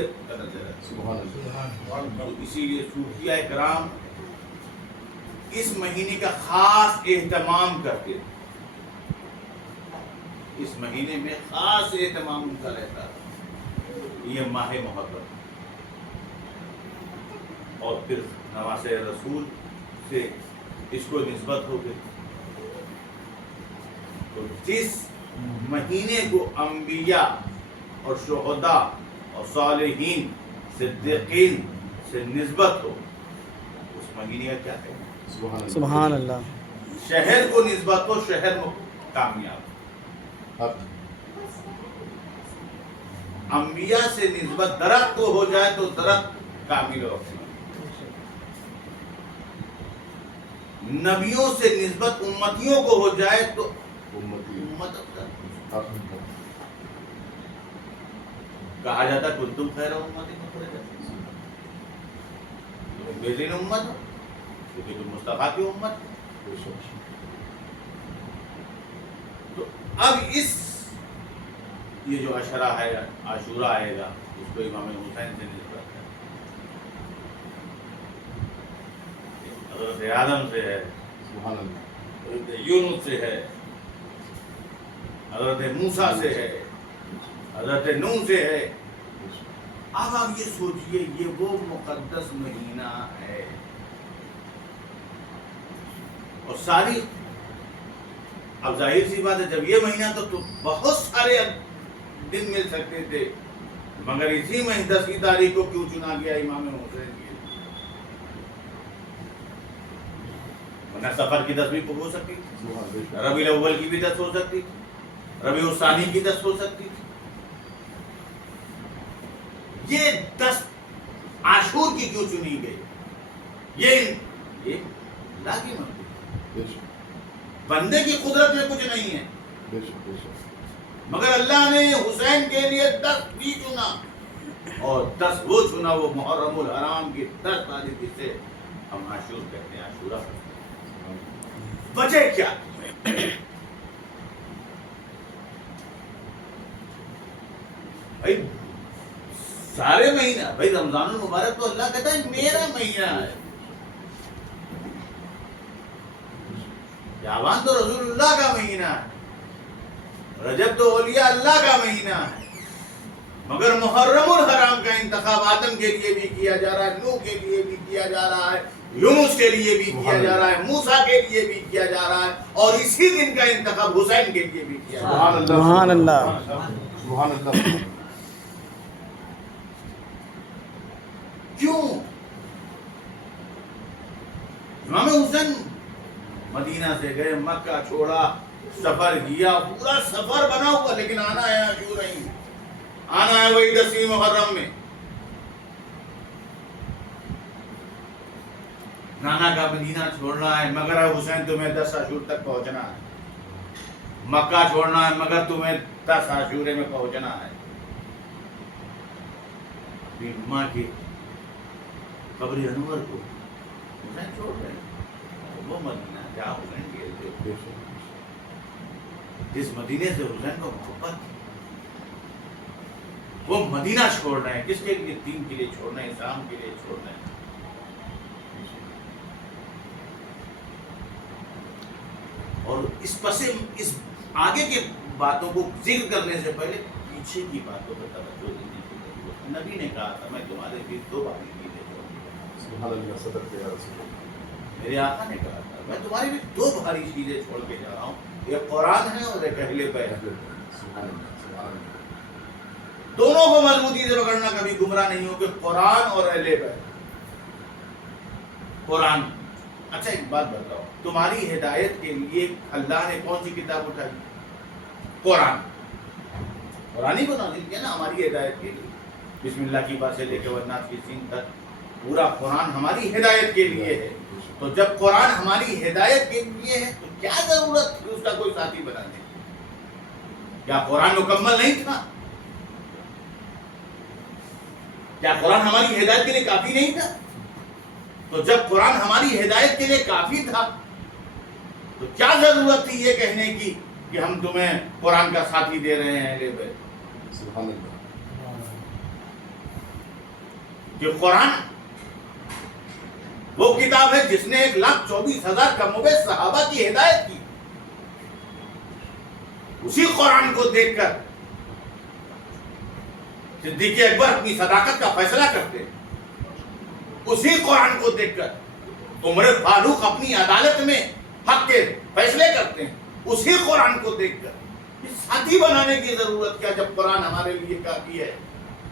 محبوبیت کا نظر ہے. سبحان اللہ. تو اسی لیے صوفیاء کرام اس مہینے کا خاص اہتمام کرتے تھے. اس مہینے میں خاص اہتمام ان کا رہتا تھا. یہ ماہ محرم اور پھر نواز رسول سے اس کو نسبت ہو گئی. تو جس مہینے کو انبیاء اور شہداء اور صالحین صدیقین سے نسبت ہو اس مہینے کا کیا کہنا ہے؟ سبحان اللہ. سبحان اللہ. شہر کو نسبت ہو شہر میں کامیاب. حق. انبیاء سے نسبت درخت کو ہو جائے تو درخت کامل ہو. نبیوں سے نسبت امتیوں کو ہو جائے تو امتی. امت افضل. حق. کہا جاتا کنتم خیر امت تم بہترین امت ہو کیونکہ تم مصطفیٰ کی امت ہو. بے شک. تو اب اس یہ جو عشرہ ہے عاشورہ آئے گا اس کو امام حسین سے نسبت ہے. حضرت آدم سے ہے, سبحان اللہ. حضرت یونس سے ہے, حضرت موسیٰ سے ہے, حضرت نوح سے ہے. اب آپ یہ سوچئے یہ وہ مقدس مہینہ ہے اور ساری اب ظاہر سی بات ہے جب یہ مہینہ تو بہت سارے دن مل سکتے تھے مگر اسی مہینے 10 تاریخ کو کیوں چنا گیا امام حسین کے لیے؟ ورنہ سفر کی 10 بھی ہو سکتی تھی, سبحان. بے شک. ربیع الاول کی بھی 10 ہو سکتی تھی, ربیع الثانی کی 10 ہو سکتی تھی. یہ 10 عاشور کی کیوں چنی گئی؟ یہ اللہ کی مرضی. بے شک. بندے کی قدرت میں کچھ نہیں ہے بے شک. بے شک. مگر اللہ نے حسین کے لیے 10 بھی چنا اور 10 وہ چنا وہ محرم الحرام کی 10 تاریخ جسے ہم عاشور کہتے ہیں, عاشورہ. وجہ کیا؟ بھائی سارے مہینہ بھائی رمضان المبارک تو اللہ کہتا ہے میرا مہینہ ہے. شعبان تو رسول اللہ کا مہینہ ہے, رجب تو اولیاء اللہ کا مہینہ ہے. مگر محرم الحرام کا انتخاب آدم کے لیے بھی کیا جا رہا ہے, نوح کے لیے بھی کیا جا رہا ہے, یونس کے لیے بھی کیا جا رہا ہے, موسیٰ کے لیے بھی کیا جا رہا ہے اور اسی دن کا انتخاب حسین کے لیے بھی کیا جا رہا ہے. سبحان اللہ. سبحان اللہ. سبحان اللہ. کیوں؟ امام حسین مدینہ سے گئے, مکہ چھوڑا, سفر کیا, پورا سفر بنا ہوا, لیکن آنا ہے عاشورہ نہیں, آنا ہے وہی 10 محرم میں. نانا کا مدینہ چھوڑنا ہے مگر حسین تمہیں 10 عاشور تک پہنچنا ہے. مکہ چھوڑنا ہے مگر تمہیں 10 عاشورے میں پہنچنا ہے. اپنی ماں کی قبر انور کو حسین چھوڑ رہے ہیں, وہ مدینہ جہاں حسین گئے تھے, بے شک. جس مدینے سے حسین کو محبت تھی, وہ مدینہ چھوڑ رہے ہیں. کس کے لیے؟ دین کے لیے چھوڑ رہے ہیں, اسلام کے لیے چھوڑ رہے ہیں. اور اس آگے کے باتوں کو ذکر کرنے سے پہلے پیچھے کی باتوں پر توجہ دینے کی ضرورت ہے. نبی نے کہا تھا میں تمہارے لیے 2 باری چیزیں چھوڑوں گا. سبحان اللہ. صدق یا رسول اللہ. میرے آقا نے کہا تھا میں تمہارے لیے 2 بھاری چیزیں چھوڑ کے جا رہا ہوں, ایک قرآن ہے اور ایک اہل بیت. سبحان اللہ. سبحان اللہ. دونوں کو مضبوطی سے پکڑنا, کبھی گمراہ نہیں ہو کہ قرآن اور اہل بیت. قرآن. اچھا ایک بات بتاؤ, تمہاری ہدایت کے لیے اللہ نے کون سی کتاب اٹھائی؟ قرآن. قرآن ہی کو نازل کیا نا ہماری ہدایت کے لیے. بسم اللہ کی بات سے لے کے والناس کی سین تک پورا قرآن ہماری ہدایت کے لیے ہے. تو جب قرآن ہماری ہدایت کے لیے ہے تو کیا ضرورت تھی اس کا کوئی ساتھی بنانے کی؟ کیا قرآن مکمل نہیں تھا؟ کیا قرآن ہماری ہدایت کے لیے کافی نہیں تھا؟ تو جب قرآن ہماری ہدایت کے لیے کافی تھا تو کیا ضرورت تھی یہ کہنے کی کہ ہم تمہیں قرآن کا ساتھی دے رہے ہیں اہل بیت؟ سبحان اللہ. کہ قرآن وہ کتاب ہے جس نے 1,24,000 کم و بیش صحابہ کی ہدایت کی. اسی قرآن کو دیکھ کر صدیق اکبر اپنی صداقت کا فیصلہ کرتے ہیں. اسی قرآن کو دیکھ کر عمر فاروق اپنی عدالت میں حق کے فیصلے کرتے ہیں. اسی قرآن کو دیکھ کر ساتھی بنانے کی ضرورت کیا جب قرآن ہمارے لیے کافی ہے؟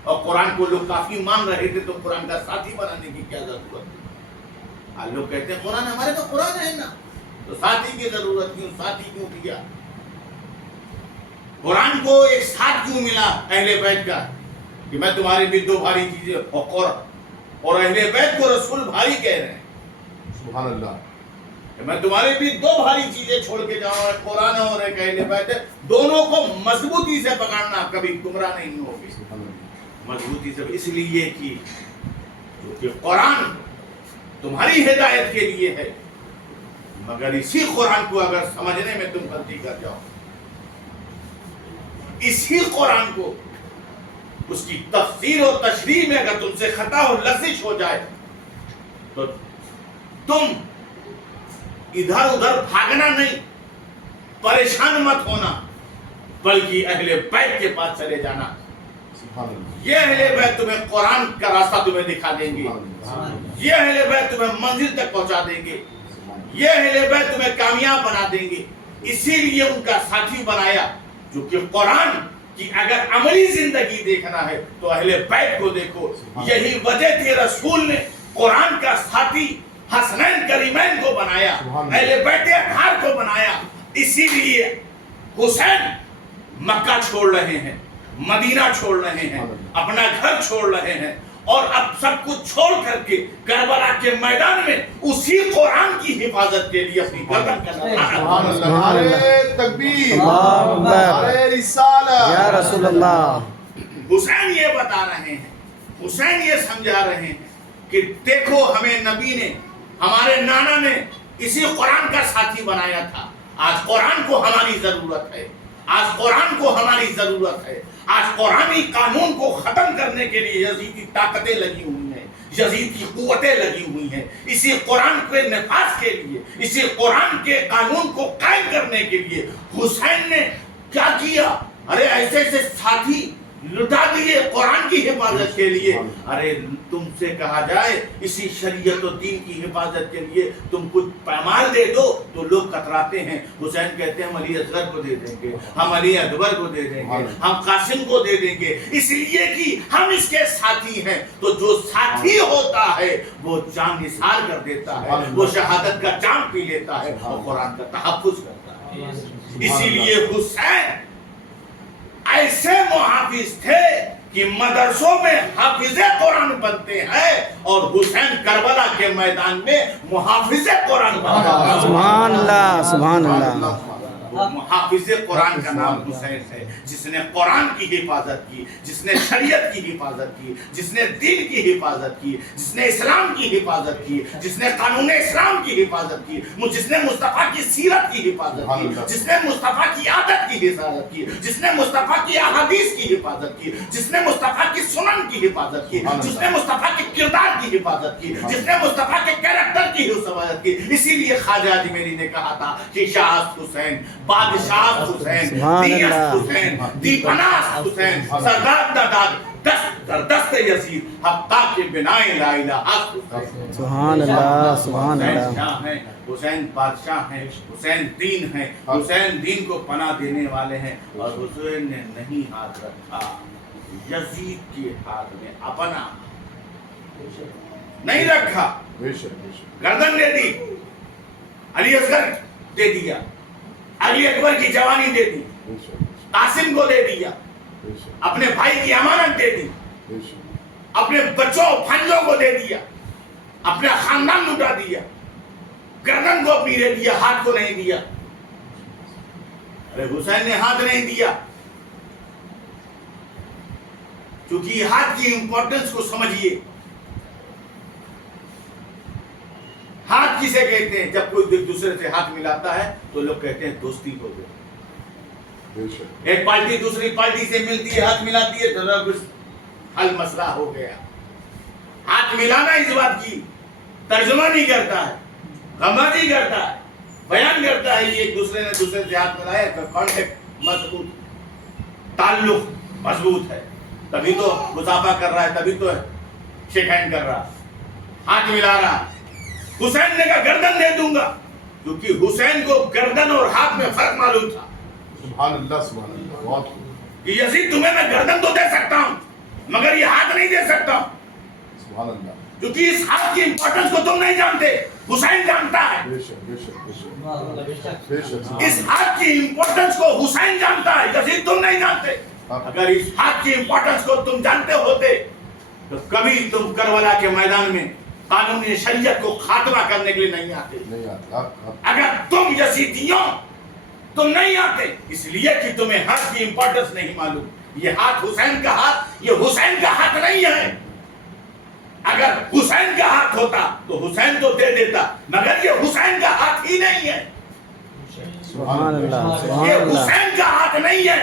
اور قرآن کو لوگ کافی مان رہے تھے تو قرآن کا ساتھی بنانے کی کیا ضرورت ہے؟ آج لوگ کہتے ہیں قرآن ہمارے تو قرآن ہے نا، تو ساتھی کی ضرورت کیوں؟ ساتھی کیوں کیا؟ قرآن کو ایک ساتھ کیوں ملا اہل بیت کا کہ میں تمہارے بھی 2 بھاری چیزیں اور اہل بیت کو رسول بھائی کہہ رہے ہیں. سبحان اللہ. کہ میں تمہارے بھی 2 بھاری چیزیں چھوڑ کے جاؤں، ایک قرآن اور ایک اہل بیت ہے. دونوں کو مضبوطی سے پکڑنا، کبھی گمراہ نہیں ہوگی. مضبوطی سے اس لیے کہ کیونکہ قرآن تمہاری ہدایت کے لیے ہے، مگر اسی قرآن کو اگر سمجھنے میں تم غلطی کر جاؤ، اسی قرآن کو اس کی تفسیر و تشریح میں اگر تم سے خطا اور لغزش ہو جائے تو تم ادھر ادھر بھاگنا نہیں، پریشان مت ہونا، بلکہ اہل بیت کے پاس چلے جانا. یہ اہل بیت تمہیں قرآن کا راستہ تمہیں دکھا دیں گے، یہ اہل بیت تمہیں منزل تک پہنچا دیں گے، یہ اہل بیت تمہیں کامیاب بنا دیں گے. اسی لیے ان کا ساتھی بنایا، جو کہ قرآن کی اگر عملی زندگی دیکھنا ہے تو اہل بیت کو دیکھو. یہی وجہ تھی رسول نے قرآن کا ساتھی حسنین کریمین کو بنایا، اہل بیت اطہار کو بنایا. اسی لیے حسین مکہ چھوڑ رہے ہیں، مدینہ چھوڑ رہے ہیں، اپنا گھر چھوڑ رہے ہیں، اور اب سب کچھ چھوڑ کر کے کربلا کے میدان میں اسی قرآن کی حفاظت کے لیے اپنی گردن کا سبحان اللہ. نعرہ تکبیر، نعرہ رسالت یا رسول اللہ. حسین یہ بتا رہے ہیں، حسین یہ سمجھا رہے ہیں کہ دیکھو ہمیں نبی نے، ہمارے نانا نے اسی قرآن کا ساتھی بنایا تھا. آج قرآن کو ہماری ضرورت ہے، آج قرآن کو ہماری ضرورت ہے. آج قرآنی قانون کو ختم کرنے کے لیے یزیدی طاقتیں لگی ہوئی ہیں، یزید کی قوتیں لگی ہوئی ہیں. اسی قرآن کے نفاذ کے لیے، اسی قرآن کے قانون کو قائم کرنے کے لیے حسین نے کیا کیا؟ ارے ایسے ایسے ساتھی لٹا دیے قرآن کی حفاظت کے لیے. ارے تم سے کہا جائے اسی شریعت و دین کی حفاظت کے لیے تم کچھ پیمال دے دو تو لوگ کتراتے ہیں. حسین کہتے ہیں ہم علی اصغر کو دے دیں گے، ہم علی اکبر کو دے دیں گے، ہم قاسم کو دے دیں گے، اس لیے کہ ہم اس کے ساتھی ہیں. تو جو ساتھی ہوتا ہے وہ جان نثار کر دیتا ہے، وہ شہادت کا جام پی لیتا ہے اور قرآن کا تحفظ کرتا ہے. اسی لیے حسین ایسے محافظ تھے کہ مدرسوں میں حافظ قرآن بنتے ہیں، اور حسین کربلا کے میدان میں محافظ قرآن بنتے ہیں. سبحان اللہ، سبحان اللہ. محافظ قرآن کا نام حسین ہے، جس نے قرآن کی حفاظت کی، جس نے شریعت کی حفاظت کی، جس نے دین کی حفاظت کی، جس نے اسلام کی حفاظت کی، جس نے قانون اسلام کی حفاظت کی، جس نے مصطفیٰ کی سیرت کی حفاظت کی، جس نے مصطفیٰ کی عادت کی حفاظت کی، جس نے مصطفیٰ کی احادیث کی حفاظت کی، جس نے مصطفیٰ کی سنن کی حفاظت کی، جس نے مصطفیٰ کے کردار کی حفاظت کی، جس نے مصطفیٰ کے کیریکٹر کی حفاظت کی. اسی لیے خواجہ اجمیری نے کہا تھا کہ شاہ حسین، بادشاہ حسین، دیس حسین، دیپناس حسین، سردار داداد، دست در دست یزید، حقا کے بنائے لا الہ حسین. سبحان اللہ، سبحان حسین اللہ. شاہ ہیں، حسین بادشاہ ہیں، حسین دین ہیں، حسین دین کو پناہ دینے والے ہیں. اور حسین نے نہیں ہاتھ رکھا یزید کے ہاتھ میں، اپنا نہیں رکھا، گردن دے دی، علی اصغر دے دیا، علی اکبر کی جوانی دے دی، قاسم کو دے دیا، اپنے بھائی کی امانت دے دی، اپنے بچوں بھانجوں کو دے دیا، اپنا خاندان لٹا دیا، گردن کو اپنی دے دیا، ہاتھ کو نہیں دیا. ارے حسین نے ہاتھ نہیں دیا، کیونکہ ہاتھ کی امپورٹنس کو سمجھیے. ہاتھ کسے کہتے ہیں؟ جب کوئی ایک دوسرے سے ہاتھ ملاتا ہے تو لوگ کہتے ہیں دوستی ہو گئی. ایک پارٹی دوسری پارٹی سے ملتی ہے، ہاتھ ملاتی ہے تو کچھ حل مسئلہ ہو گیا. ہاتھ ملانا اس بات کی ترجمہ نہیں کرتا ہے، غمازی کرتا ہے، بیان کرتا ہے یہ ایک دوسرے نے دوسرے سے ہاتھ ملایا، کانٹیکٹ مضبوط، تعلق مضبوط ہے، تبھی تو مصافحہ کر رہا ہے، تبھی تو شیک ہینڈ کر رہا، ہاتھ ملا رہا۔ حسین نے کہا گردن دے دوں گا، کیونکہ حسین کو گردن اور ہاتھ میں فرق معلوم تھا سبحان اللہ سبحان اللہ، بہت کہ یزید تمہیں میں گردن تو دے سکتا ہوں مگر یہ ہاتھ نہیں دے سکتا ہوں، سبحان اللہ، کیونکہ اس ہاتھ کی امپورٹنس کو تم نہیں جانتے، حسین جانتا ہے، بے شک بے شک بے شک بے شک، اس ہاتھ کی امپورٹنس کو حسین جانتا ہے، یزید تم نہیں جانتے۔ اگر اس ہاتھ کی امپورٹنس کو تم جانتے ہوتے تو کبھی تم کربلا کے میدان میں قانونی شریعت کو خاتمہ کرنے کے لیے نہیں آتے۔ نہیں آتا، اگر تم یزیدیوں تم نہیں آتے اس لیے کہ تمہیں ہاتھ کی امپورٹنس نہیں معلوم۔ یہ ہاتھ حسین کا ہاتھ، یہ حسین کا ہاتھ نہیں ہے۔ اگر حسین کا ہاتھ ہوتا تو حسین تو دے دیتا، مگر یہ حسین کا ہاتھ ہی نہیں ہے، سبحان اللہ سبحان یہ اللہ حسین کا ہاتھ نہیں ہے،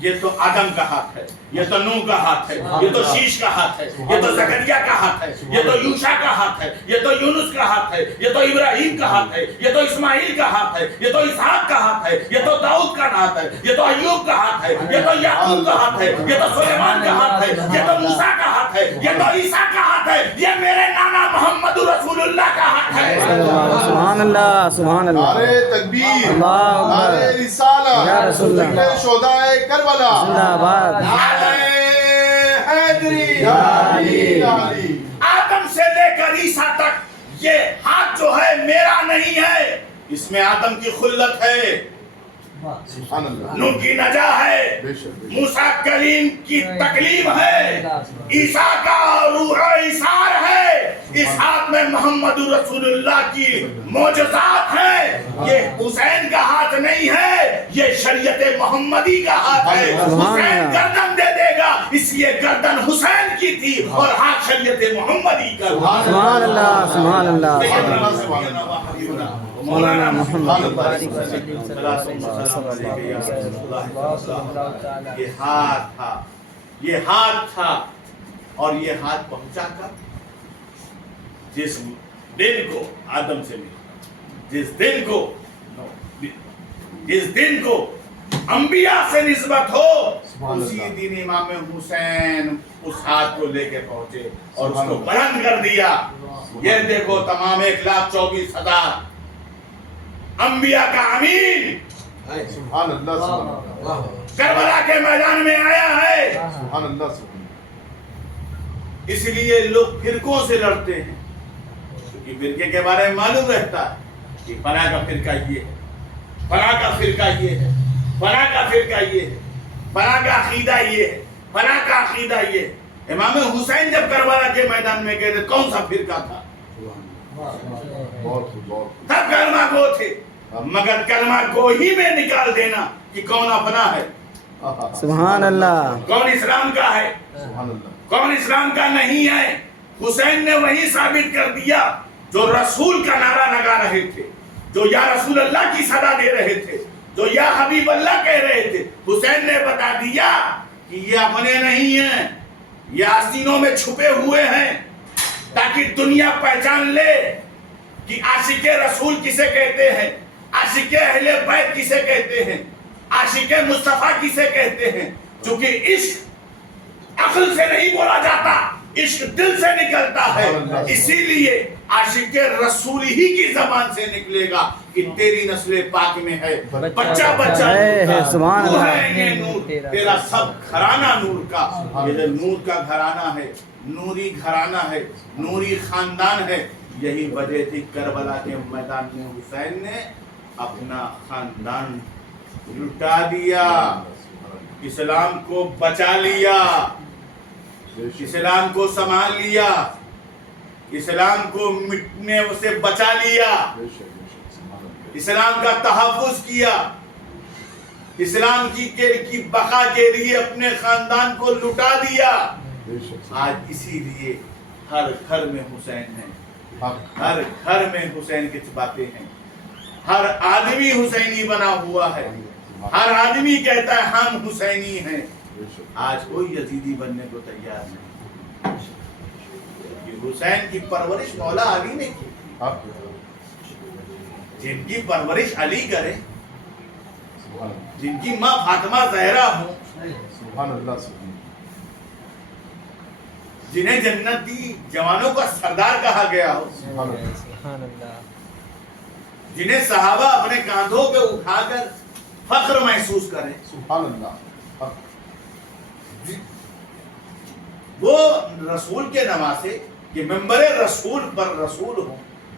یہ تو آدم کا ہاتھ ہے، یہ تو نوح کا ہاتھ ہے، یہ تو شیش کا ہاتھ ہے، یہ تو زکریا کا ہاتھ ہے، یہ تو یوشع کا ہاتھ ہے، یہ تو یونس کا ہاتھ ہے، یہ تو ابراہیم کا ہاتھ ہے، یہ تو اسماعیل کا ہاتھ ہے، یہ تو اسحاق کا ہاتھ ہے، یہ تو داؤد کا ہاتھ ہے، یہ تو ایوب کا ہاتھ ہے، یہ تو یعقوب کا ہاتھ ہے، یہ تو سلیمان کا ہاتھ ہے، یہ تو موسیٰ کا ہاتھ ہے، یہ تو عیسیٰ کا ہاتھ ہے، یہ میرے نانا محمد رسول اللہ کا ہاتھ ہے۔ سبحان اللہ سبحان اللہ نعرے تکبیر، اللہ اکبر، نعرے رسالہ، یا رسول اللہ، ذکر شہدائے کربلا، زندہ باد، نعرے حیدری، یا علی، یا علی۔ آدم سے لے کر عیسیٰ تک یہ ہاتھ جو ہے میرا نہیں ہے، اس میں آدم کی خلت ہے، سبحان اللہ، نوح کی نجا ہے، بے شک بے شک، موسیٰ کلیم کی تکلیم ہے، عیسیٰ کا روح ایثار ہے، اس ہاتھ میں محمد رسول اللہ کی معجزات ہیں۔ یہ حسین کا ہاتھ نہیں ہے، یہ شریعت محمدی کا ہاتھ ہے۔ حسین گردن دے دے گا، اس لیے گردن حسین کی تھی اور ہاتھ شریعت محمدی کا تھا۔ سبحان اللہ سبحان اللہ مولانا محمد یہ ہاتھ تھا، یہ ہاتھ تھا، اور یہ ہاتھ پہنچا کر جس دن کو آدم سے ملا، جس دن کو انبیاء سے نسبت ہو، اسی دن امام حسین اس ہاتھ کو لے کے پہنچے اور اس کو بلند کر دیا۔ یہ دیکھو تمام 1,24,000 انبیاء کا امین سبحان اللہ سبحان اللہ، کربلا کے میدان میں آیا ہے۔ سبحان اللہ سبحان اللہ، اس لیے لوگ فرقوں سے لڑتے ہیں، کیونکہ فرقے کے بارے میں معلوم رہتا ہے کہ فلاں کا فرقہ یہ ہے، فلاں کا فرقہ یہ ہے، فلاں کا فرقہ یہ ہے، فلاں کا عقیدہ یہ ہے، فلاں کا عقیدہ یہ ہے۔ امام حسین جب کربلا کے میدان میں گئے تھے کون سا فرقہ تھا؟ بہت بہت، تب کلمہ گو تھے، مگر کلمہ گو ہی میں نکال دینا کہ کون اپنا ہے، سبحان اللہ کون اسلام کا ہے، سبحان اللہ، کون اسلام کا نہیں ہے۔ حسین نے وہی ثابت کر دیا جو رسول کا نعرہ لگا رہے تھے، جو یا رسول اللہ کی صدا دے رہے تھے، جو یا حبیب اللہ کہہ رہے تھے۔ حسین نے بتا دیا کہ یہ اپنے نہیں ہیں، یہ آستینوں میں چھپے ہوئے ہیں، تاکہ دنیا پہچان لے کہ عاشق رسول کسے کہتے ہیں، عاشق اہل بیت کسے کہتے ہیں، عاشق مصطفیٰ کسے کہتے ہیں۔ چونکہ عشق عقل سے نہیں بولا جاتا، عشق دل سے نکلتا ہے، اسی لیے عاشق رسول ہی کی زبان سے نکلے گا کہ تیری نسل پاک میں ہے بچہ بچہ سبحان تو اللہ، ہے یہ نور، تیرا سب گھرانہ نور کا، یہ جو نور کا گھرانہ ہے، نوری گھرانہ ہے، نوری خاندان ہے۔ یہی وجہ تھی کربلا کے میدان میں حسین نے اپنا خاندان لٹا دیا، اسلام کو بچا لیا، اسلام کو سنبھال لیا، اسلام کو مٹنے سے بچا لیا، اسلام کا تحفظ کیا، اسلام کی بقا کے لیے اپنے خاندان کو لٹا دیا۔ آج اسی لیے ہر گھر میں حسین ہے، ہر گھر میں حسین کی باتیں ہیں، ہر آدمی حسینی بنا ہوا ہے، ہر آدمی کہتا ہے ہم حسینی ہیں۔ آج کوئی یزیدی بننے کو تیار نہیں، حسین کی پرورش مولا علی نے کی. آپ کی جن کی پرورش علی کرے, سبحان اللہ جن کی ماں فاطمہ زہرا ہوں, سبحان اللہ سبحان جنہیں جنتی جوانوں کا سردار کہا گیا ہو, اللہ جنہیں صحابہ اپنے کاندھوں پہ اٹھا کر فخر محسوس کریں, سبحان اللہ وہ رسول کے نواسے کہ ممبر رسول پر رسول ہوں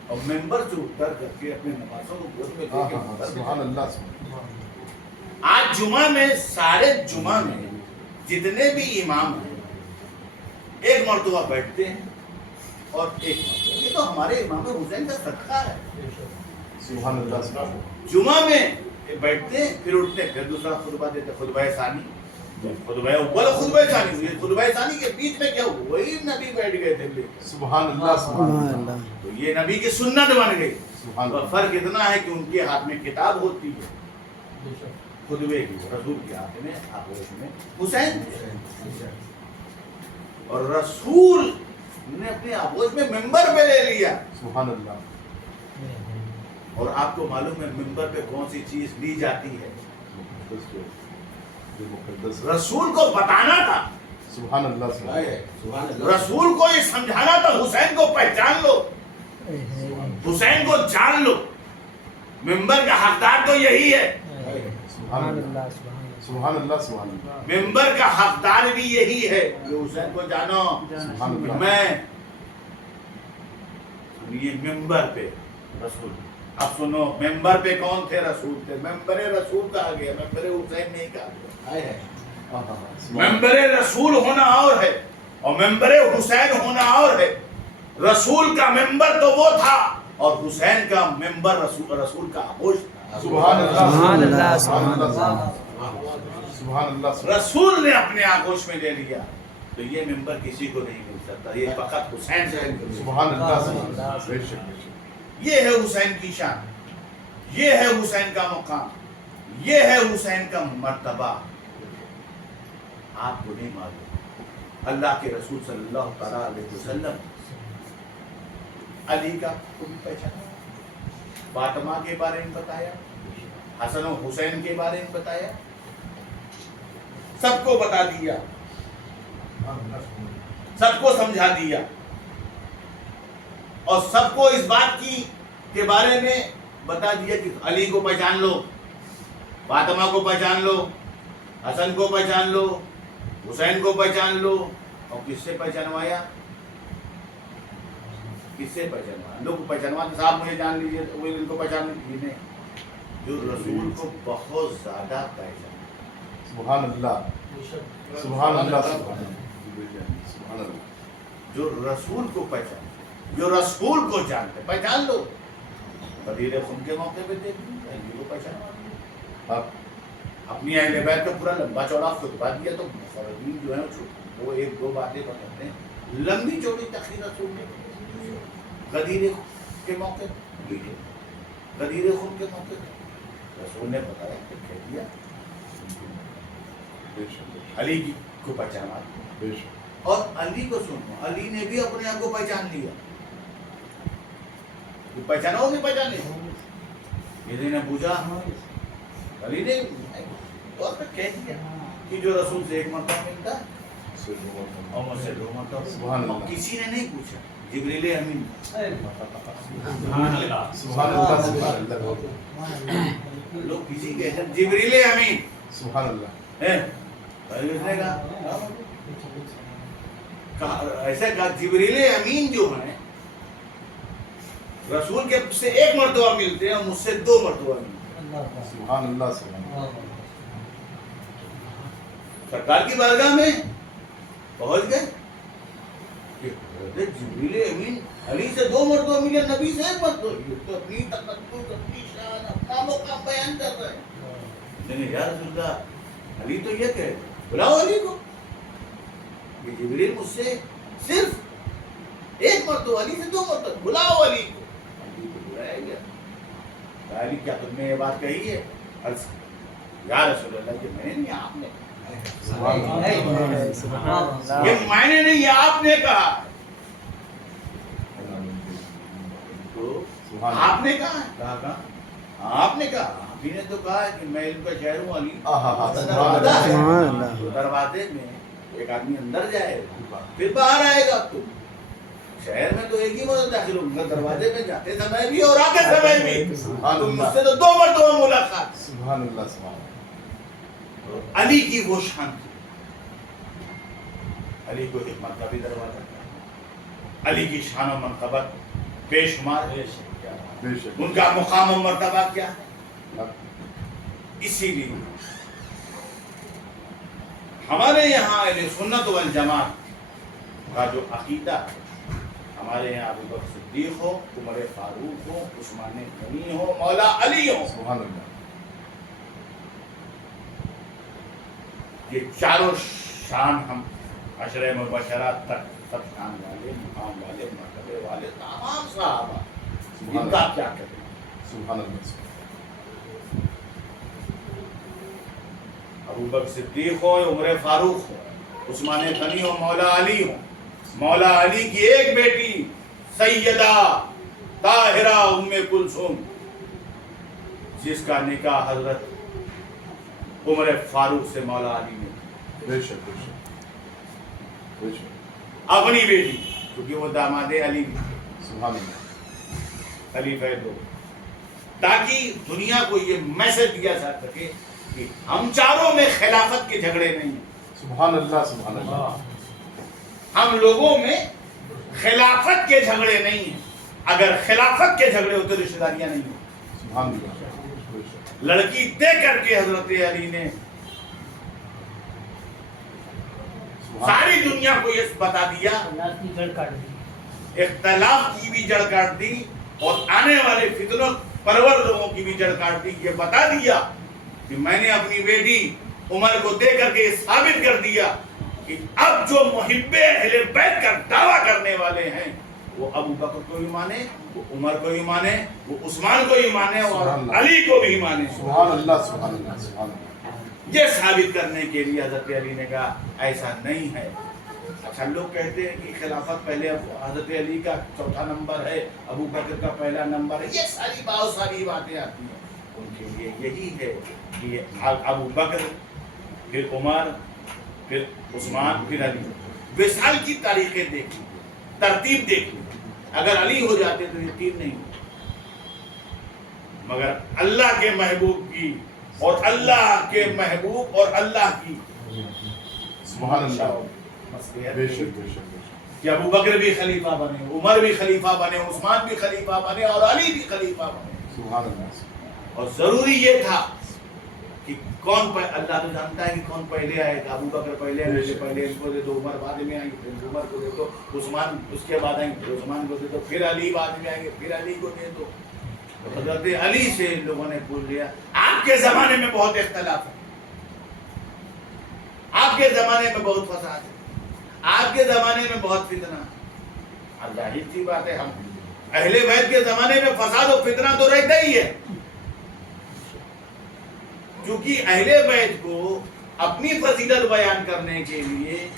اور ممبر سے اتر کر کے اپنے نواسوں کو گود میں لے کے ممبر پہ سبحان اللہ سبحان اللہ آج جمعہ میں سارے جمعہ میں جتنے بھی امام ہیں ایک مرتبہ بیٹھتے ہیں اور ایک مرتبہ, یہ تو ہمارے امام حسین کا صدقہ ہے. سبحان اللہ سبحان اللہ جمعہ میں بیٹھتے ہیں, پھر اٹھتے ہیں, پھر دوسرا خطبہ دیتے ہیں, خطبہ ثانی, خطبہ اول اور خطبہ ثانی ہوئی. خطبہ ثانی کے بیچ میں کیا ہوا, وہی نبی بیٹھ گئے تھے, سبحان اللہ سبحان سبحان اللہ اللہ. تو یہ نبی کی سنت بن گئی. سبحان اور اللہ فرق اتنا ہے کہ ان کے ہاتھ میں کتاب ہوتی ہے خطبے کی, رسول کے ہاتھ میں آغوش میں حسین, اور رسول نے اپنے آغوش میں ممبر پہ لے لیا. سبحان اللہ اور آپ کو معلوم ہے ممبر پہ کون سی چیز لی جاتی ہے, مقدس رسول کو بتانا تھا, سبحان اللہ سبحان اللہ رسول کو یہ سمجھانا تھا, حسین کو پہچان لو, حسین کو جان لو, ممبر کا حقدار تو یہی ہے, سبحان اللہ سبحان اللہ سبحان اللہ ممبر کا حقدار بھی یہی ہے کہ حسین کو جانو. سبحان اللہ میں یہ ممبر پہ رسول, اب سنو ممبر پہ کون تھے, رسول تھے. ممبر رسول کہا گیا, ممبر حسین نہیں کہا گیا. ممبر رسول ہونا اور ہے اور ممبر حسین ہونا اور ہے. رسول کا ممبر تو وہ تھا اور حسین کا ممبر رسول کا آغوش تھا. سبحان اللہ سبحان اللہ سبحان اللہ سبحان اللہ رسول نے اپنے آغوش میں لے لیا, تو یہ ممبر کسی کو نہیں مل سکتا, یہ فقط حسین سے مل سکتا. سبحان اللہ سبحان اللہ بے شک بے شک یہ ہے حسین کی شان, یہ ہے حسین کا مقام, یہ ہے حسین کا مرتبہ. آپ کو نہیں معلوم, اللہ کے رسول صلی اللہ تعالی علیہ وسلم علی کا خوب پہچانا, فاطمہ کے بارے میں بتایا, حسن و حسین کے بارے میں بتایا, سب کو بتا دیا, سب کو سمجھا دیا, اور سب کو اس بات کی کے بارے میں بتا دیا کہ علی کو پہچان لو, فاطمہ کو پہچان لو, حسن کو پہچان لو, حسین کو پہچان لو. اور کس سے پہچانوایا, کس سے پہچانوایا, لوگ پہچانواتے صاحب مجھے جان لیجیے, وہ ان کو پہچان لیجیے, جو رسول کو بہت زیادہ پہچان, سبحان اللہ سبحان اللہ سبحان اللہ جو رسول کو پہچان, جو رسول کو جانتے, پہچان لو. غدیر خون کے موقع پہ دیکھ لو, علی کو پہچانوا, اپنی اہل بیت کا پورا لمبا چوڑا خطبہ دیا, تو مفردین جو ہیں وہ ایک دو باتیں بتاتے ہیں, لمبی چوڑی تقریر رسول نے. غدیر کے موقع, غدیر خون کے موقع رسول نے بتایا کہ کہہ دیا, بے شک علی کو پہچانا. بے شک اور علی کو سنو, علی نے بھی اپنے آپ کو پہچان لیا. پہچانا ہو نہیں پہچانے, کسی نے پوچھا, علی نے طور پہ کہہ دیا کہ جو رسول سے ایک مرتبہ ملتا ہے اور مجھ سے دو مرتبہ. اور کسی نے نہیں پوچھا, جبریل امین, سبحان اللہ سبحان اللہ لوگ کسی کہتے ہیں جبریل امین, سبحان اللہ اس نے کہا, ایسا کہا جبریل امین جو ہیں رسول کے سے ایک مرتبہ ملتے ہیں اور مجھ سے دو مرتبہ ملتے ہیں. سبحان اللہ سبحان اللہ سرکار کی بارگاہ میں پہنچ گئے کہ حضرت جبریل امین علی سے دو مرتبہ ملے, نبی سے ایک مرتبہ. یہ تو اپنی تقدس, اپنی شان, اپنا مقام بیان کر رہے ہیں. یا رسول اللہ, علی تو یہ کہے, بلاؤ علی کو. کہ جبریل مجھ سے صرف ایک مرتبہ, علی سے دو مرتبہ, بلاؤ علی کو. علی کو بلایا گیا. علی کیا تم نے یہ بات کہی ہے؟ یا رسول اللہ, کہ میں نے نہیں, آپ نے, سبحان اللہ یہ میں نے نہیں, یہ آپ نے کہا. آپ نے کہا ہے؟ کہا آپ نے کہا، آپ ہی نے تو کہا ہے کہ میں ان کا شہر ہوں علی۔ سبحان اللہ۔ تو دروازے میں ایک آدمی اندر جائے گا پھر باہر آئے گا، تو شہر میں تو ایک ہی مرد داخل ہوگا، دروازے میں جاتے سمے بھی اور آتے سمے بھی، تو مجھ سے تو 2 مرتبہ ملاقات۔ سبحان اللہ سبحان اللہ۔ علی کی وہ شان تھی، علی کو حکمت کا بھی دروازہ تھا، علی کی شان و منقبت بے شمار ہے، بے شک ان کا مقام و مرتبہ کیا ہے۔ اسی لیے ہمارے یہاں اہل سنت والجماعت کا جو عقیدہ ہے، ہمارے یہاں ابو بکر صدیق ہو، عمر فاروق ہو، عثمان غنی ہو، مولا علی ہو، سبحان اللہ۔ یہ چاروں شان ہم عشرہ مبشرات تک سب شان والے، مقام والے، مرتبے والے تمام صحابہ، ان کا کیا کریں۔ سبحان اللہ۔ ابو بکر صدیق ہو، عمر فاروق ہو، عثمان غنی ہو، مولا علی ہو، مولا علی کی ایک بیٹی سیدہ طاہرہ ام کلثوم، جس کا نکاح حضرت عمر فاروق سے مولا علی نے بے شک بے شک بے شک۔ اپنی بیٹی، کیونکہ وہ داماد علی سبحان اللہ۔ خلیفہ دو، تاکہ دنیا کو یہ میسج دیا جا سکے کہ ہم چاروں میں خلافت کے جھگڑے نہیں ہیں، سبحان اللہ سبحان اللہ۔ ہم لوگوں میں خلافت کے جھگڑے نہیں ہیں، اگر خلافت کے جھگڑے ہوتے رشتہ داریاں نہیں ہیں۔ سبحان اللہ بے شک۔ لڑکی دے کر کے حضرت علی نے ساری دنیا کو یہ بتا دیا، اختلاف کی بھی جڑ کاٹ دی اور آنے والے فتنوں پرور لوگوں کی بھی جڑ کاٹ دی، یہ بتا دیا کہ میں نے اپنی بیٹی عمر کو دے کر کے ثابت کر دیا کہ اب جو محب اہل بیت کا دعویٰ کرنے والے ہیں وہ ابو بکر کو بھی مانے، وہ عمر کو بھی مانے، وہ عثمان کو بھی مانے اور علی کو بھی مانے۔ سبحان اللہ سبحان اللہ سبحان اللہ۔ یہ ثابت کرنے کے لیے حضرت علی نے کہا ایسا نہیں ہے۔ اچھا لوگ کہتے ہیں کہ خلافت پہلے حضرت علی کا چوتھا نمبر ہے، ابو بکر کا پہلا نمبر ہے، یہ ساری بہت ساری باتیں آتی ہیں، ان کے لیے یہی ہے کہ ابو بکر پھر عمر پھر عثمان پھر علی، وصال کی تاریخیں دیکھی، ترتیب دیکھی، اگر علی ہو جاتے تو یہ تین نہیں ہوتے، مگر اللہ کے محبوب کی اور اللہ کے محبوب اور اللہ کی سبحان اللہ۔ مصلحت بے شک بے شک بے شک۔ کہ ابو بکر بھی خلیفہ بنے، عمر بھی خلیفہ بنے، عثمان بھی خلیفہ بنے اور علی بھی خلیفہ بنے۔ سبحان اللہ۔ اور ضروری یہ تھا کہ کون اللہ تو جانتا ہے کہ کون پہلے آئے گا، ابو بکر پہلے آئے گا، پہلے ان کو دے دو، عمر بعد میں آئیں گے، پھر عمر کو دے دو، عثمان اس کے بعد آئیں گے، پھر عثمان کو دے دو، پھر علی بعد میں آئیں گے، پھر علی کو دے دو۔ حضرت علی سے لوگوں نے پوچھ لیا آپ کے زمانے میں بہت اختلاف ہے، آپ کے زمانے میں بہت فساد ہے، آپ کے زمانے میں بہت فتنہ۔ اب ظاہر سی بات ہے، ہم اہل بیت کے زمانے میں فساد و فتنہ تو رہتا ہی ہے، کیونکہ اہل بیت کو اپنی فضیلت بیان کرنے کے لیے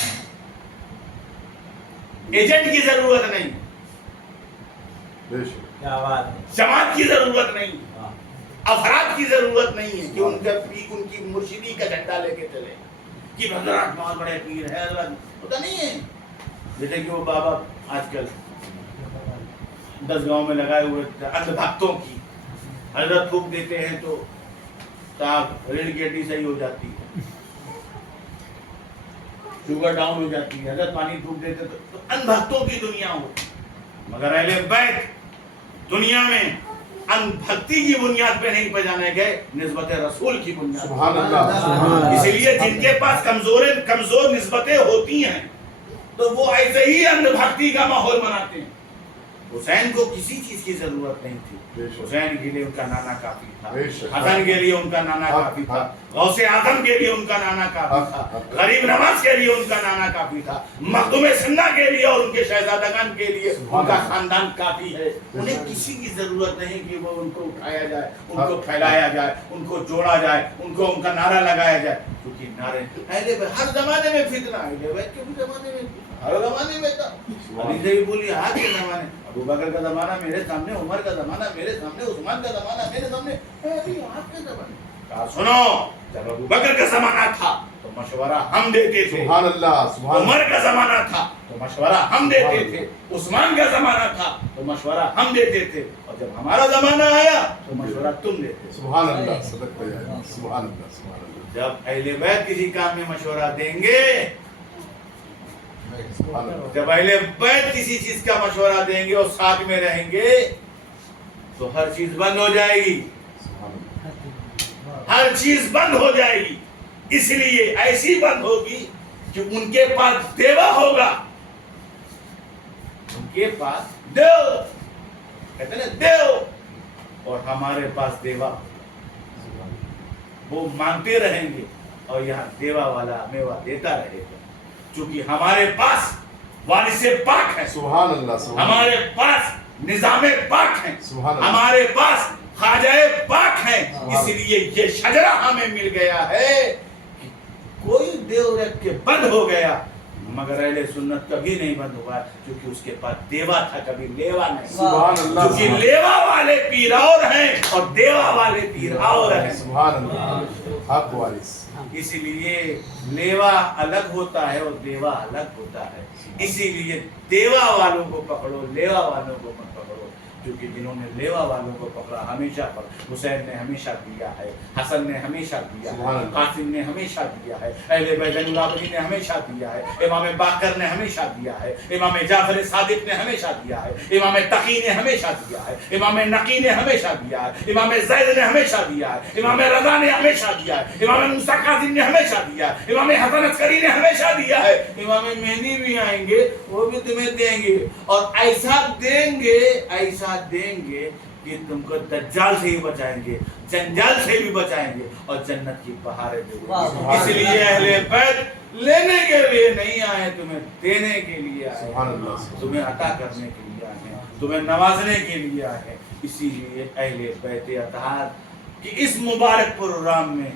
ایجنٹ کی ضرورت نہیں، بے شک۔ جماعت کی ضرورت نہیں، افراد کی ضرورت نہیں ہے کہ ان کا ان کی مرشدی کا جھنڈا لے کے چلے کہ حضرات بہت بڑے پیر ہے، حضرات ہوتا نہیں ہے۔ جیسے کہ وہ بابا آج کل 10 گاؤں میں لگائے ہوئے اندھ بھکتوں کی، حضرت تھوک دیتے ہیں تو صاحب ریڑھ کی ہڈی صحیح ہو جاتی ہے، شوگر ڈاؤن ہو جاتی ہے، حضرت پانی تھوک دیتے تو اندھ بھکتوں کی دنیا ہو، مگر اہل بیت دنیا میں ان بھکتی کی بنیاد پہ نہیں پہچانے گئے، نسبت رسول کی بنیاد۔ سبحان اللہ۔ اس لیے جن کے پاس کمزور نسبتیں ہوتی ہیں تو وہ ایسے ہی اندھ بھکتی کا ماحول بناتے ہیں۔ حسین کو کسی چیز کی ضرورت نہیں تھی، حسین کے لیے ان کا نانا کافی تھا، حسن کے لیے ان کا نانا کافی تھا، غوث اعظم کے لیے ان کا نانا کافی تھا، غریب نواز کے لیے ان کا نانا کافی تھا، مخدوم سنہ کے لیے اور ان کے شہزادگان کے لیے ان کا خاندان کافی ہے۔ انہیں کسی کی ضرورت نہیں کہ وہ ان کو اٹھایا جائے، ان کو پھیلایا جائے، ان کو جوڑا جائے، ان کا نعرہ لگایا جائے، کیونکہ نعرے ہر زمانے میں فتنہ ہے، کے بھی زمانے میں ہر زمانے میں تھا۔ علی سے بھی بولی آج کے زمانے ابو بکر کا زمانہ میرے سامنے، عمر کا زمانہ میرے سامنے، عثمان کا زمانہ میرے سامنے، ابھی آپ کے زمانے۔ کہا سنو، جب ابو بکر کا زمانہ تھا تو مشورہ ہم دیتے تھے، سبحان اللہ، سبحان عمر اللہ، کا زمانہ تھا تو مشورہ ہم دیتے تھے، عثمان کا زمانہ تھا تو مشورہ ہم دیتے تھے، اور جب ہمارا زمانہ آیا تو مشورہ تم دیتے تھے۔ سبحان اللہ، صدقت یا اللہ، سبحان اللہ، سبحان اللہ، جب اہل بیت کسی کام میں مشورہ دیں گے، سبحان اللہ، جب اہل بیت کسی چیز کا مشورہ دیں گے اور ساتھ میں رہیں گے تو ہر چیز بند ہو جائے گی، سبحان اللہ، ہر چیز بند ہو جائے گی۔ اس لیے ایسی بند ہوگی کہ ان کے پاس دیوا ہوگا، ان کے پاس دیو، کہتے ہیں دیو، اور ہمارے پاس دیوا، وہ مانگتے رہیں گے اور یہاں دیوا والا میوہ دیتا رہے گا، چونکہ ہمارے پاس وارث پاک ہے، سبحان اللہ، سبحان اللہ، ہمارے پاس نظام پاک ہے، سبحان اللہ، ہمارے پاس خواجہ پاک ہے، اس لیے یہ شجرہ ہمیں مل گیا ہے کہ کوئی دیو رکھ کے بند ہو گیا، مگر اہل سنت کبھی نہیں بند ہوا کیونکہ اس کے پاس دیوا تھا، کبھی لیوا نہیں، سبحان اللہ، کیونکہ لیوا والے پیر اور ہیں اور دیوا والے پیر اور ہیں، سبحان اللہ، حق وارث، اسی لیے لیوا الگ ہوتا ہے اور دیوا الگ ہوتا ہے، اسی لیے دیوا والوں کو پکڑو، لیوا والوں کو مت پکڑو، کیونکہ جنہوں نے لیوا والوں کو پکڑا ہمیشہ پر، حسین نے ہمیشہ دیا ہے، حسن نے ہمیشہ دیا ہے، قاسم نے ہمیشہ دیا ہے، اہل بیت زین العابدین نے ہمیشہ دیا ہے، امام باقر نے ہمیشہ دیا ہے، امام جعفر صادق نے ہمیشہ دیا ہے، امام تقی نے ہمیشہ دیا ہے، امام نقی نے ہمیشہ دیا ہے، امام زید نے ہمیشہ دیا ہے، امام رضا نے ہمیشہ دیا ہے، امام موسیٰ کاظم نے ہمیشہ دیا ہے، امام حسن عسکری نے ہمیشہ دیا ہے، امام مہدی بھی آئیں گے وہ بھی تمہیں دیں گے، اور ایسا دیں گے، ایسا دیں گے کہ تم کو دجال سے ہی بچائیں گے، جنجال سے بھی بچائیں گے، اور جنت کی بہاریں دیں گے۔ اس لیے اہل بیت لینے کے لیے نہیں آئے، تمہیں دینے کے لیے آئے، سبحان اللہ، تمہیں عطا کرنے کے لیے آئے ہیں، تمہیں نوازنے کے لیے آئے ہیں۔ اسی لیے اہل بیت اطہار کہ اس مبارک پروگرام میں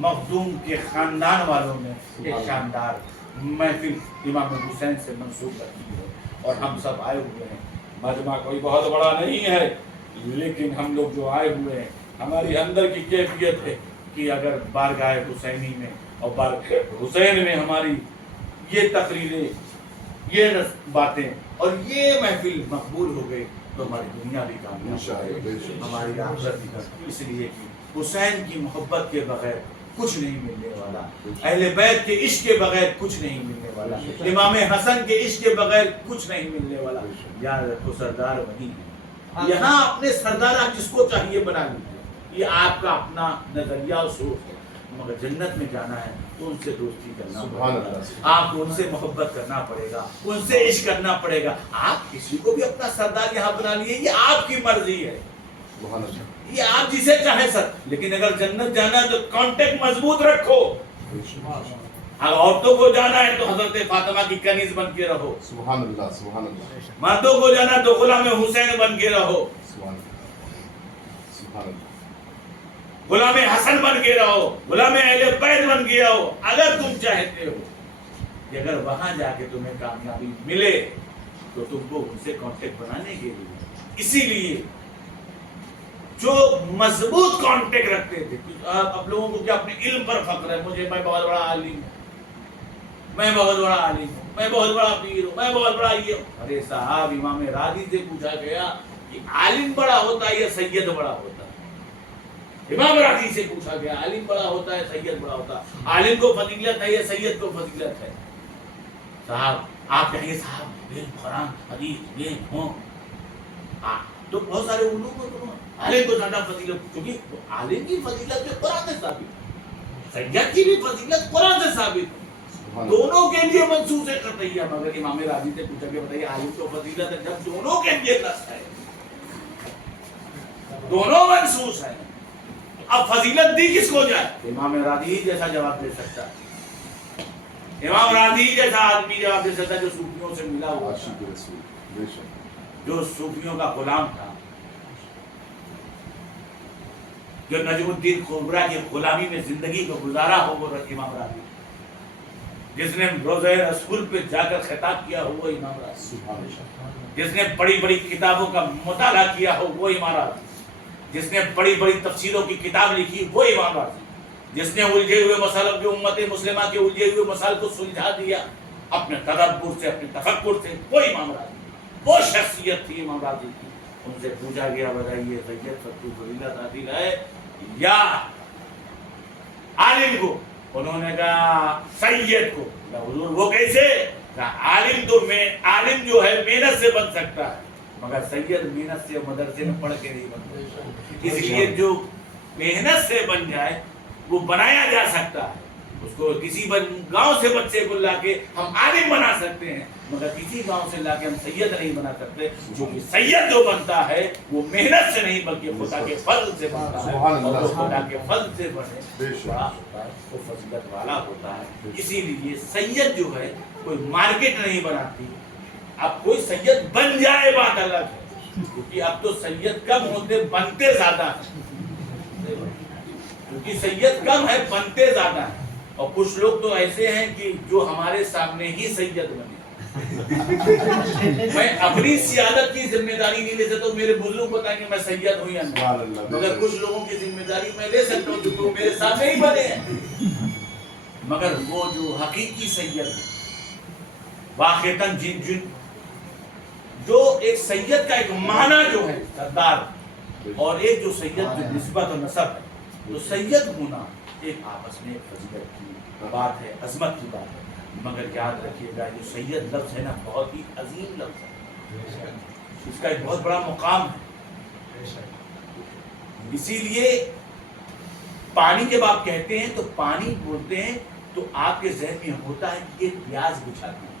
مخدوم کے خاندان والوں نے ایک شاندار محفل امام حسین سے منسوب رکھی ہے، اور ہم سب آئے ہوئے ہیں۔ مجمع کوئی بہت بڑا نہیں ہے، لیکن ہم لوگ جو آئے ہوئے ہیں، ہماری اندر کی کیفیت ہے کہ اگر بارگاہ حسینی میں اور بارگاہ حسین میں ہماری یہ تقریریں، یہ باتیں اور یہ محفل مقبول ہو گئی تو ہماری دنیا بھی کامیاب ہو گئی، ہماری آخرت بھی کامیاب، اس لیے کہ حسین کی محبت کے بغیر کچھ نہیں ملنے والا، اہل بیت کے عشق کے بغیر کچھ نہیں ملنے والا، امام حسن کے عشق کے بغیر کچھ نہیں ملنے والا۔ یاد رکھو سردار وہی ہے، یہاں اپنے سردار آپ جس کو چاہیے بنا لیجیے، یہ آپ کا اپنا نظریہ اور سوچ ہے، مگر جنت میں جانا ہے تو ان سے دوستی کرنا پڑے گا، آپ کو ان سے محبت کرنا پڑے گا، ان سے عشق کرنا پڑے گا۔ آپ کسی کو بھی اپنا سردار یہاں بنا لیے، یہ آپ کی مرضی ہے، یہ آپ جسے چاہیں سر، لیکن اگر جنت جانا ہے تو کانٹیکٹ مضبوط رکھو۔ اگر عورتوں کو جانا ہے تو حضرت فاطمہ کی کنیز بن کے رہو، سبحان اللہ، سبحان اللہ، مردوں کو جانا ہے تو غلام حسین بن کے رہو، سبحان اللہ، سبحان اللہ، غلام حسن بن کے رہو، غلام اہل بیت بن کے رہو۔ اگر تم چاہتے ہو کہ اگر وہاں جا کے تمہیں کامیابی ملے تو تم کو ان سے کانٹیکٹ بنانے کے لیے، اسی لیے جو مضبوط کانٹیکٹ رکھتے تھے، اب لوگوں کو کیا اپنے علم پر فخر ہے، میں بہت بڑا عالم ہوں، میں بہت بڑا عالم ہوں، میں بہت بڑا پیر ہوں، میں بہت بڑا یہ ہوں۔ ارے صاحب، امام راضی سے پوچھا گیا کہ عالم بڑا ہوتا ہے یا سید بڑا ہوتا ہے؟ امام راضی سے پوچھا گیا عالم بڑا ہوتا ہے سید بڑا ہوتا ہے؟ عالم کو فضیلت ہے یا سید کو فضیلت ہے؟ صاحب آپ کہیں گے صاحب علم، قرآن، حدیث، یہ ہوں تو بہت سارے علوم کو عالم کو زیادہ فضیلت، کیونکہ عالم کی فضیلت جو قرآن سے ثابت، سید کی بھی فضیلت قرآن سے ثابت، دونوں کے لیے منصوص ہے قطعیہ۔ مگر امام راضی سے پوچھا کہ بتائیے عالم کو فضیلت ہے جب دونوں کے لیے نص ہے، دونوں منصوص ہیں، اب فضیلت دی کس کو جائے؟ امام راضی جیسا جواب دے سکتا ہے، امام راضی جیسا آدمی جواب دے سکتا ہے جو صوفیوں سے ملا ہوا تھا، جو صوفیوں کا غلام تھا، جو نجم الدین کبریٰ کی غلامی میں زندگی کو گزارا ہو، وہ امام راضی۔ جس نے روزہ رسول پہ جا کر خطاب کیا ہو وہ امام راضی، سبحان اللہ، جس نے بڑی بڑی کتابوں کا مطالعہ کیا ہو وہ امام راضی، جس نے بڑی بڑی تفسیروں کی کتاب لکھی وہ امام راضی، جس نے الجھے ہوئے مسائل کے امت مسلمہ کے الجھے ہوئے مسائل کو سلجھا دیا اپنے تدبر سے، اپنے تفکر سے، وہ امام راضی، وہ شخصیت تھی امام راضی کی۔ ان سے پوچھا گیا بتائیے سید فتح فضیلت حاصل ہے یا عالم کو؟ انہوں نے کہا سید کو۔ کہا حضور وہ کیسے؟ کہا عالم جو ہے محنت سے بن سکتا ہے، مگر سید محنت سے مدرسے میں پڑھ کے نہیں بنتا، اس لیے جو محنت سے بن جائے وہ بنایا جا سکتا ہے، اس کو کسی گاؤں سے بچے کو لا کے ہم عالم بنا سکتے ہیں، مگر کسی گاؤں سے لا کے ہم سید نہیں بنا سکتے، کیونکہ سید جو بنتا ہے وہ محنت سے نہیں بلکہ خدا کے فضل سے بنتا ہے، اور جو خدا کے فضل سے بنے بڑا ہوتا ہے وہ فضیلت والا ہوتا ہے۔ اسی لیے سید جو ہے کوئی مارکیٹ نہیں بناتی، اب کوئی سید بن جائے بات الگ ہے، کیونکہ اب تو سید کم ہوتے بنتے زیادہ ہیں، کیونکہ سید کم ہے بنتے زیادہ ہیں، اور کچھ لوگ تو ایسے ہیں کہ جو ہمارے سامنے ہی سید بنے۔ میں اپنی سیادت کی ذمہ داری نہیں لے سکتا، میرے بزرگ بتائیں گے میں سید ہوں یا نہیں، مگر کچھ لوگوں کی ذمہ داری میں لے سکتا ہوں جو میرے سامنے ہی بنے ہیں، مگر وہ جو حقیقی سید ہے واقعتاً جو ایک سید کا ایک معنی جو ہے سردار، اور ایک جو سید جو نسبت و نسب ہے، تو سید ہونا ایک آپس میں ایک فضیلت کی بات ہے، عظمت کی بات ہے، مگر یاد رکھیے گا یہ سید لفظ ہے نا بہت ہی عظیم لفظ ہے، اس کا ایک بہت بڑا مقام ہے۔ اسی لیے پانی جب آپ کہتے ہیں تو پانی بولتے ہیں تو آپ کے ذہن میں ہوتا ہے کہ یہ پیاس بجھاتی ہے،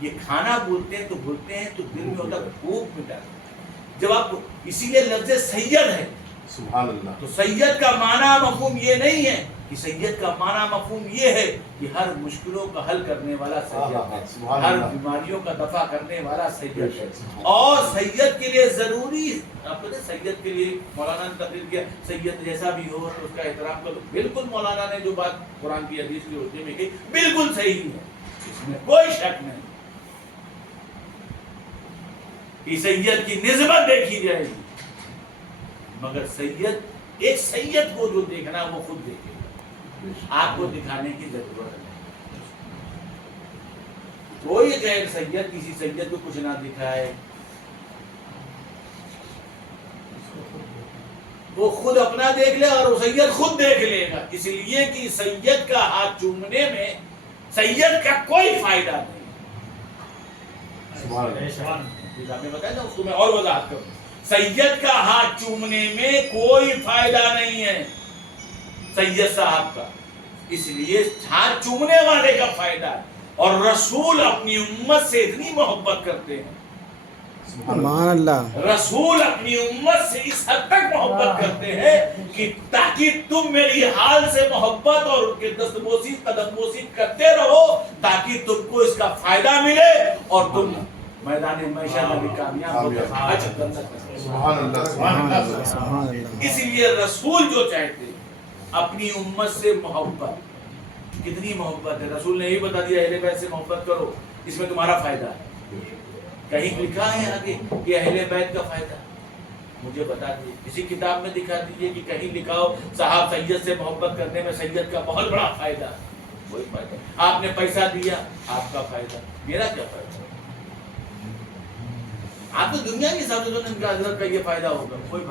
یہ کھانا بولتے ہیں تو بولتے ہیں تو دل میں ہوتا ہے بھوک مٹاتی ہے۔ جب آپ اسی لیے لفظ سید ہے سبحان اللہ، تو سید کا معنی مفہوم یہ نہیں ہے کہ سید کا معنی مفہوم یہ ہے کہ ہر مشکلوں کا حل کرنے والا سید ہے، ہر بیماریوں کا دفع کرنے والا سید ہے، اور سید کے لیے ضروری آپ کو سید کے لیے مولانا نے تقریر کیا سید جیسا بھی ہو تو اس کا احترام کرو، بالکل مولانا نے جو بات قرآن کی حدیث کی اردو میں کی بالکل صحیح ہے، اس میں کوئی شک نہیں کہ سید کی نسبت دیکھی جائے گی، مگر سید ایک سید کو جو دیکھنا وہ خود دیکھے گا، آپ کو دکھانے کی ضرورت نہیں۔ کوئی غیر سید کسی سید کو کچھ نہ دکھائے، وہ خود اپنا دیکھ لے اور وہ سید خود دیکھ لے گا، اس لیے کہ سید کا ہاتھ چومنے میں سید کا کوئی فائدہ نہیں۔ آپ نے بتایا نا اس کو میں اور وضاحت کروں، سید کا ہاتھ چومنے میں کوئی فائدہ نہیں ہے سید صاحب کا، اس لیے ہاتھ چومنے والے کا فائدہ ہے، اور رسول اپنی امت سے اتنی محبت کرتے ہیں، سبحان اللہ، رسول اپنی امت سے اس حد تک محبت کرتے ہیں کہ تاکہ تم میری حال سے محبت اور ان کے دستبوسی قدم بوسی کرتے رہو تاکہ تم کو اس کا فائدہ ملے اور تم میدان معیشت میں بھی کامیاب ہو سبحان اللہ، سبحان اللہ، سبحان اللہ۔ اسی لیے رسول جو چاہتے اپنی امت سے محبت، کتنی محبت ہے، رسول نے یہی بتا دیا اہل بیت سے محبت کرو، اس میں تمہارا فائدہ ہے، کہیں لکھا ہے آگے کہ اہل بیت کا فائدہ؟ مجھے بتا دیجیے، کسی کتاب میں دکھا دیجیے کہ کہیں لکھاؤ صاحب سید سے محبت کرنے میں سید کا بہت بڑا فائدہ ہے، کوئی فائدہ، آپ نے پیسہ دیا آپ کا فائدہ، میرا کیا فائدہ؟ آپ تو دنیا کے حساب سے حضرت کا یہ فائدہ ہوگا، کوئی